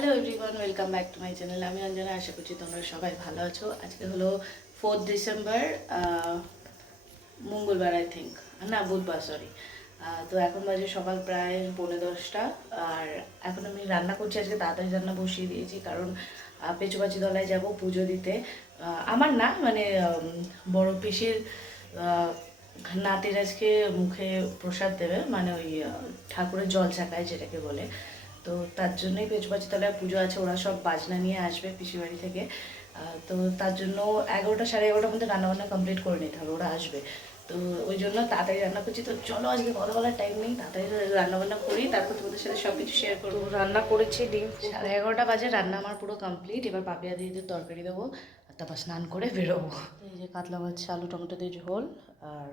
Hello everyone, welcome back to my channel. আমি অঞ্জনা, আশা করছি তোমরা সবাই ভালো আছো। আজকে হলো 4th ডিসেম্বর, মঙ্গলবার আই থিঙ্ক, না বুধবার, সরি। তো এখন বাজে সকাল প্রায় 9:30। আর এখন আমি রান্না করছি। আজকে তাড়াতাড়ি রান্না বসিয়ে দিয়েছি, কারণ পেঁচুপাচি তলায় যাব পুজো দিতে। আমার না, মানে বড় পিসির নাতির আজকে মুখে প্রসাদ দেবে, মানে ওই ঠাকুরের জল ছাকায় যেটাকে বলে। তো তার জন্যই পেঁচুপাচি তলায় পুজো আছে। ওরা সব বাজনা নিয়ে আসবে পিসিবাড়ি থেকে। তো তার জন্য 11টা সাড়ে 11টার মধ্যে রান্নাবান্না কমপ্লিট করে নিতে হবে, ওরা আসবে। তো ওই জন্য তাড়াতাড়ি রান্না করছি। তো চলো, আজকে কথা বলার টাইম নেই, তাড়াতাড়ি রান্নাবান্না করি, তারপর তোমাদের সাথে সব কিছু শেয়ার করবো। রান্না করেছি ডিম, 11:30 বাজে রান্না আমার পুরো কমপ্লিট। এবার পাপিয়া দিয়ে তরকারি দেবো, আর তারপর স্নান করে বেরোবো। এই যে কাতলা মাছ, আলু টমেটো দিয়ে ঝোল। আর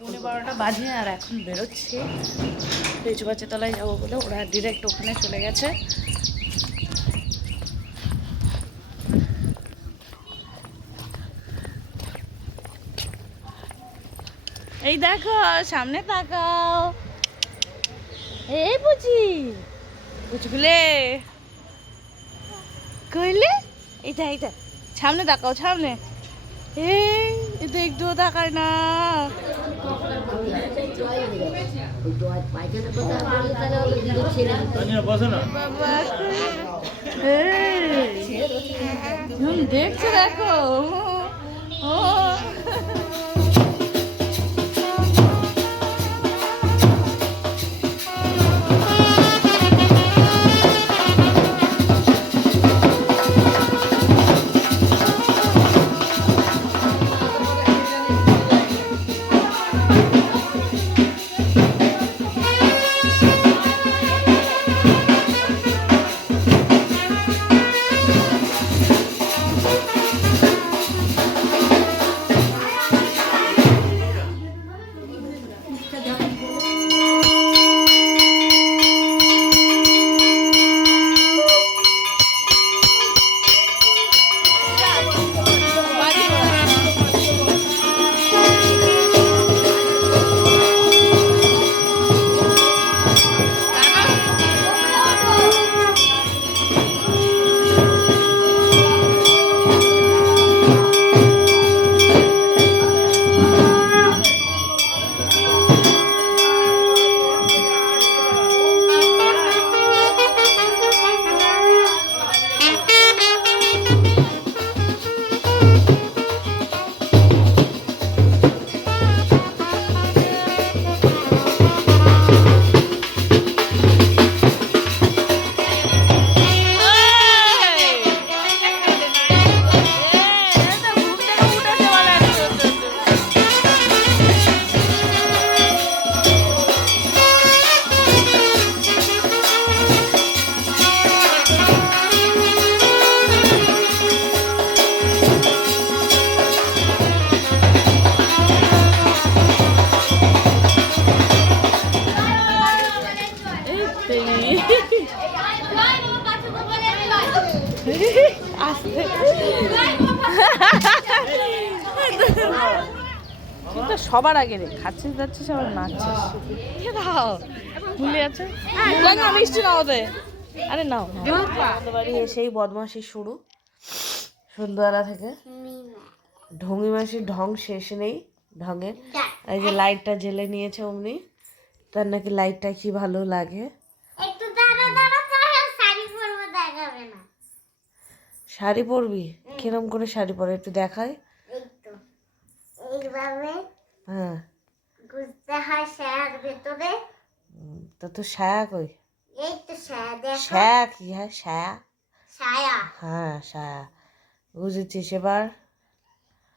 12:30 বাজে আর এখন বেরোচ্ছি পেঁচুপাচি তলায় যাবো বলে। ওরা ডিরেক্ট ওখানে চলে গেছে। এই দেখো, সামনে তাকাও। এই বুঝি বুঝগুলে কইলে, এইটা এইটা সামনে তাকাও, সামনে। এই এটা একটুও তাকায় না। দেখছো, দেখো। ও সবার আগে রে খাচ্ছিস, যাচ্ছিস, আবার নাচছিস। দাও, ভুলে আছে না, মিষ্টি নাও দে। আরে নাও। আমাদের বাড়ি এসেই বদমাশি শুরু সন্ধ্যাবেলা থেকে। ঢঙ্গি মাসির ঢং শেষ নেই, ঢঙের। এই যে লাইটটা জেলে নিয়েছে অমনি, তার নাকি লাইটটা কি ভালো লাগে। শাড়ি পরবি? কিরম করে শাড়ি পরে একটু দেখাই। হ্যাঁ, গুজতে হয় শায়ার ভেতরে। তো তো ছায়া কই? এই তো ছায়া, দেখো। ছায়া কি হয়? ছায়া, ছায়া। হ্যাঁ, ছায়া বুঝেছিস এবার।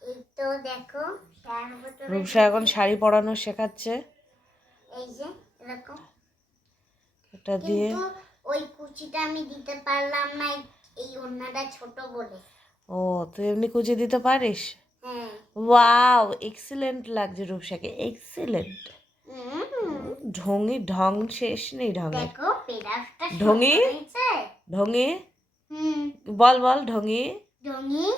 এই তো দেখো, ছায়ার ভেতরে রূপসা এখন শাড়ি পরানো শেখাচ্ছে। এই যে এরকম এটা দিয়ে। কিন্তু ওই কুচিটা আমি দিতে পারলাম না, এই ওন্নাটা ছোট বলে। ও, তুই এমনি কুচি দিতে পারিস? হ্যাঁ। ওয়াও, এক্সিলেন্ট লাগছে রূপসাকে, এক্সিলেন্ট। ঢঙ্গি ঢং শেষ নেই ঢঙের। দেখো পেড়াটা ঢঙ্গি, ঢঙ্গি। বল বল ঢঙ্গি। ঢঙ্গি,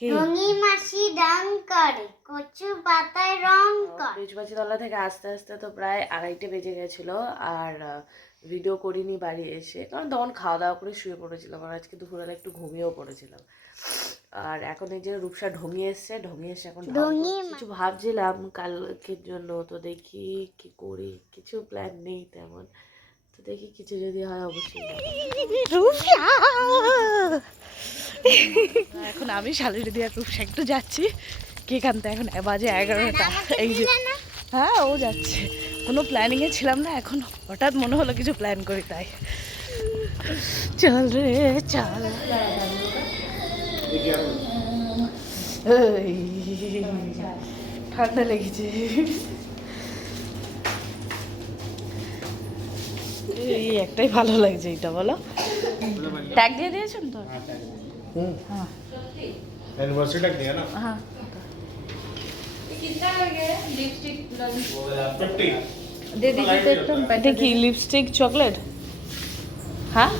ঢঙ্গি মাসি রং করে, কচু পাতায় রং করে। পেঁচুপাচি তলা থেকে আস্তে আস্তে তো প্রায় 2:30 বেজে গেছিল। আর ভিডিও করিনি বাড়ি এসে, কারণ তখন খাওয়া দাওয়া করে শুয়ে পড়েছিলাম, আর আজকে দুপুরবেলা একটু ঘুমিয়েও পড়েছিলাম। আর এখন এই যে রূপসা ঢঙিয়ে এসে এখন কিছু ভাবছিলাম কালকের জন্য, তো দেখি কি করি, কিছু প্ল্যান নেই তেমন, তো দেখি কিছু যদি হয় অবশ্যই। এখন আমি শালির দিয়ে রূপসা একটু যাচ্ছি কেক আনতে, এখন বাজে 11টা। এই যে হ্যাঁ ও যাচ্ছে, কোনো প্ল্যানিংয়ে ছিলাম না, এখন হঠাৎ মনে হলো কিছু প্ল্যান করি, তাই চল রে চল। ঠান্ডা লেগেছে, এই একটাই ভালো লাগছে, এটা বলো। ট্যাগ দিয়ে দিয়েছেন তো? হ্যাঁ एनिवर्सरी टैग दिया ना? हाँ। कितना लगे लिपस्टिक 50 दे दीजिए तो एकदम देखिए लिपस्टिक चॉकलेट। हाँ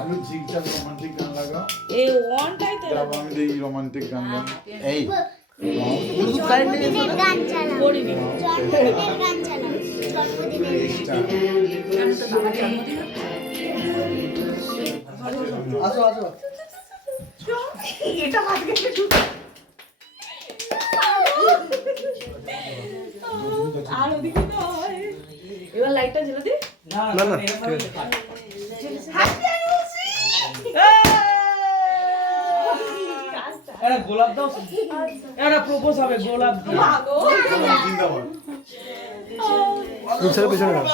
आलू झिकझक रोमांटिक गान लगा ए वन टाइम तो तब हम दे रोमांटिक गान लगा এই জন্মদিনের গান চালাও পড়িনি। জন্মদিনের গান চালাও জন্মদিনের আসো আসো এটা বাদ গেছে আর ওদিকে নয়, এবার লাইটটা জ্বলে দি। না না ঠিক আছে একটা গোলাপ দাও, একটা প্রপোজ হবে, গোলাপ দাও। জিন্দাবাদ রূপসাকে পেছনে রাখ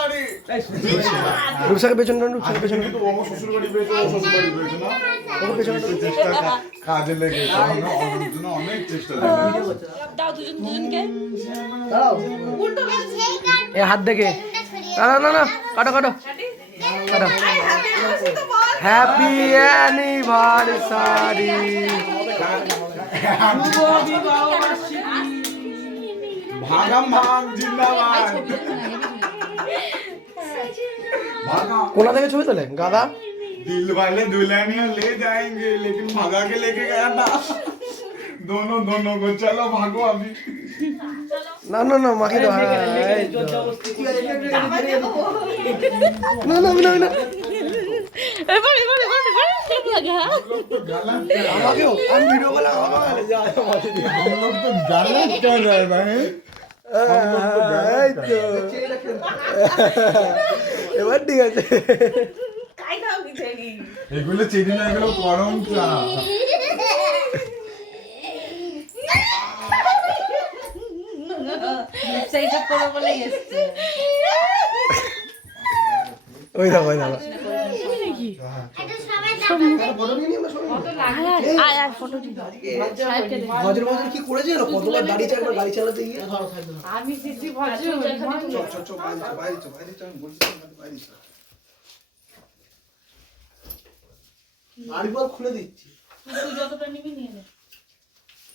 রূপসাকে পেছনে রাখ রূপসাকে পেছনে কিন্তু ও শ্বশুর বাড়ি পেয়েছে ও শ্বশুর বাড়ি পেয়েছে না ওকে পেছনে রাখ। চেষ্টা কাজে লেগেছে অনেক জন্য অনেক চেষ্টা লেগেছে দাও দুজন দুজনকে। দাঁড়াও সেই গান এ হাত দেখে না না না না কাটো কাটো কাটো হ্যাপি অ্যানিভার্সারি ভাগাম ভাগ জিন্দাবাদ भागा কোনা থেকে ছবি তোলে গাদা दिल वाले दुल्हनिया ले जाएंगे लेकिन भगा के लेके गया था दोनों दोनों को चलो भागो अभी না না না মাকে দাও হ্যাঁ, এই তো। না না না না এবার এবার এবার কেমন লাগে? হ্যাঁ हम लोग तो गलत कर रहे আমাকেও আমি ভিডিও বলে আমাকে বলে যা हैं हम लोग तो गलत कर रहे हैं भाई এই তো এবার ঠিক আছে কাই দাও বিছাই। এগুলো চেনি না এগুলো গরম চা সেই সব করে বলে এসছে ওই দাও ওই দাও এটা সবাই দাঁড়াও ফটো নিয়ে আমরা সবাই আয় আয় ফটো দিই। ভজর ভজর কি করেছে জানো কতবার গাড়ি চালাতে গাড়ি চালাতে গিয়ে আমি সিদ্ধি ভজু চল চল বাইরে চল বাইরে চল বলছি বাইরে চল আরেকবার খুলে দিচ্ছি তুই যতটা নিবি নিয়ে নে,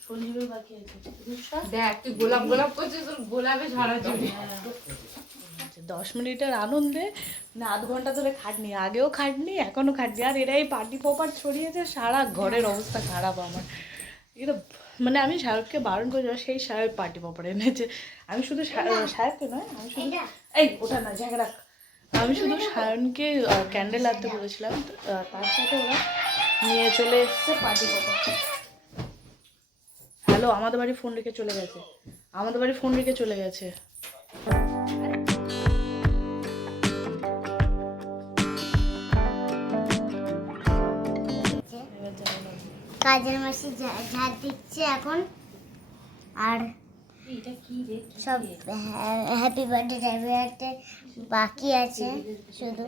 সঞ্জীবের বাকি আছে। রূপসা দেখ তুই গোলাপ গোলাপ করছিস, তোর গোলাপে ঝরা চুড়ি। 10 মিনিটের আনন্দে না আধ ঘন্টা ধরে খাটনি, আগেও খাটনি এখনো খাটনি, আর এরা এই পার্টি পপার ছড়িয়েছে, সারা ঘরের অবস্থা খারাপ আমার। এটা মানে আমি সাহেবকে বারণ করে যাওয়া, সেই সাহেব পার্টি পপার এনেছে। আমি শুধু সাহেবকে নয়, আমি শুধু এই ওটা না জায়গা রাখ, আমি শুধু সায়নকে ক্যান্ডেল আনতে বলেছিলাম, তার সাথে ওরা নিয়ে চলে এসছে পার্টি পপার। হ্যালো, আমাদের বাড়ি ফোন রেখে চলে গেছে, আমাদের বাড়ি ফোন রেখে চলে গেছে। কাজের মাসি ঝাড় দিচ্ছে এখন। আর সব হ্যাপি বার্থডে বাকি আছে শুধু।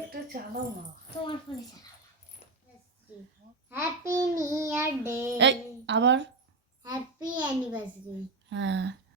একটু চালাও না। তোমার ফোনে হ্যাপি নিউ ইয়ার ডে, এই আবার হ্যাপি অ্যানিভার্সারি। হ্যাঁ